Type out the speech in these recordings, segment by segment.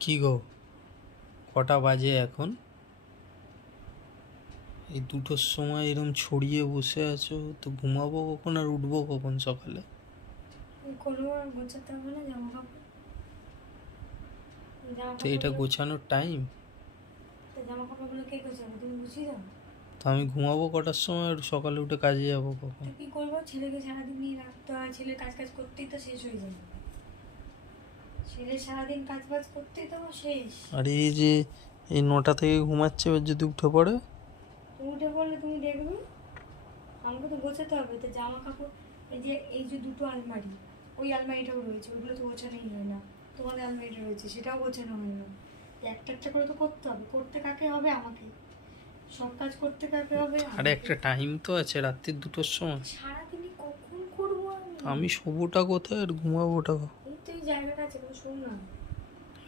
কি গো? কটা বাজে এখন? এই দুটোর সময় এরকম ছড়িয়ে বসে আছো তো ঘুমাবো কখন আর উঠবো কখন সকালে? কোনো গোছাতে হবে না জামা কাপড়। তো এটা গোছানোর টাইম তো জামা কাপড়গুলো কে গোছাবে তুমি গুছিয়ে দাও। তো আমি ঘুমাবো কটার সময় আর সকালে উঠে কাজে যাব কখন? কি করব? ছেলেকে সারাদিন নিয়ে রাখতে হয় ছেলের কাজ কাজ করতেই তো শেষ হয়ে যাবে ছেলে সারাদিন কাজ বাজ করতেই তো শেষ। আর এই যে এই নটা থেকে ঘুমাচ্ছে এবার যদি উঠে পড়ে? তুমি উঠে পড়লে তুমি দেখবে। আমাকে তো গোছাতে হবে তো জামা কাপড় এই যে এই যে দুটো আলমারি ওই আলমারিটাও রয়েছে ওগুলো তো গোছানোই হয় না। তোমাদের আলমারিটা রয়েছে সেটাও গোছানো হয় না। একটা একটা করে তো করতে হবে করতে কাকে হবে আমাকে? সব কাজ করতে কাকে হবে আরে একটা টাইম তো আছে রাত্রির দুটোর সময়। সারাদিনই কখন করব আমি? আমি শোবোটা কোথায় আর ঘুমাবোটা জায়গাটা আছে কিন্তু শোন না।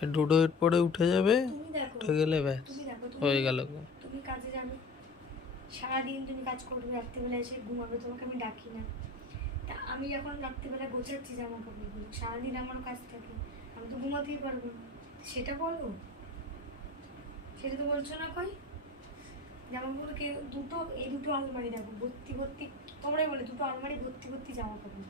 এই ডোডোয়ের পরে উঠে যাবে? তুমি দেখো উঠে গেলে ব্যাস। হয়ে গেল তুমি কাজে যাবে। সারাদিন তুমি কাজ করবে রাত্রিবেলা এসে ঘুমাবে তোমাকে আমি ডাকি না। তা আমি যখন রাত্রিবেলা গোছাচ্ছি জামা কাপড়গুলো সারাদিন আমারও কাজ থাকে আমি তো ঘুমাতেই পারব না। সেটা বলো। সেটা তো বলছো না কই? জামাগুলোকে দুটো এই দুটো আলমারি দেখো ভর্তি ভর্তি তোমরাই বলে দুটো আলমারি ভর্তি ভর্তি জামা কাপড়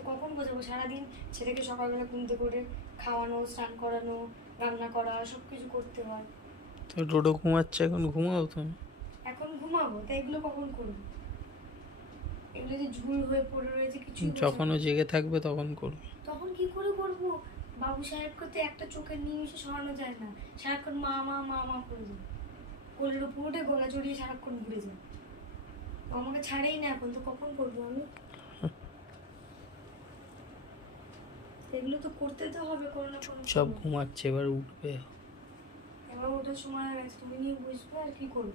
তো কখন বোঝাবো? সারাদিন ছেলেকে সকালবেলা ঘুমতে করে খাওয়ানো স্নান করানো রান্না করা সব কিছু করতে হয়। তো ডোডো ঘুমাচ্ছে এখন? ঘুমাও তুমি এখন ঘুমাবো তাই এগুলো কখন করব? এগুলো যে ঝুল হয়ে পড়ে রয়েছে কিছু যখন ও জেগে থাকবে তখন করবে তখন কি করে করব? বাবু সাহেবকে তো একটা চোখের নিমিশে সরানো যায় না। সারাক্ষণ মা মা মা মা করে যায় কোলের উপর উঠে গলা জড়িয়ে সারাক্ষণ ঘুরে যায়। আমাকে ছাড়েই না এখন তো কখন করব আমি? এগুলো তো করতে তো হবে কোনো না কোনো সব ঘুমাচ্ছে এবার উঠবে। এবার ওঠার সময় হয়ে গেছে। তুমি নিয়ে বুঝবে আর কি করব?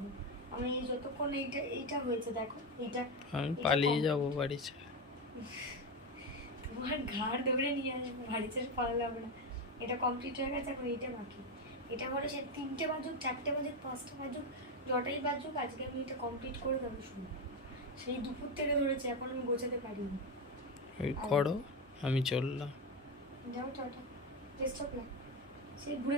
আমি যতক্ষণ এইটা এইটা হয়েছে দেখো এইটা আমি পালিয়ে। যাব বাড়ি ছেড়ে। তোমার ঘাড় ধরে নিয়ে আসবে বাড়ি ছেড়ে পালালে হবে না। এটা কমপ্লিট হয়ে গেছে এখন এইটা বাকি। এটা করে সে তিনটে বাজুক চারটে বাজুক পাঁচটা বাজুক যটাই বাজুক আজকে আমি এটা কমপ্লিট করে দেবো শুনে সেই দুপুর থেকে ধরেছে এখন আমি গোছাতে পারিনি। করো আমি চললাম। যাও টাটা। বেস্ট অফ সে ঘুরে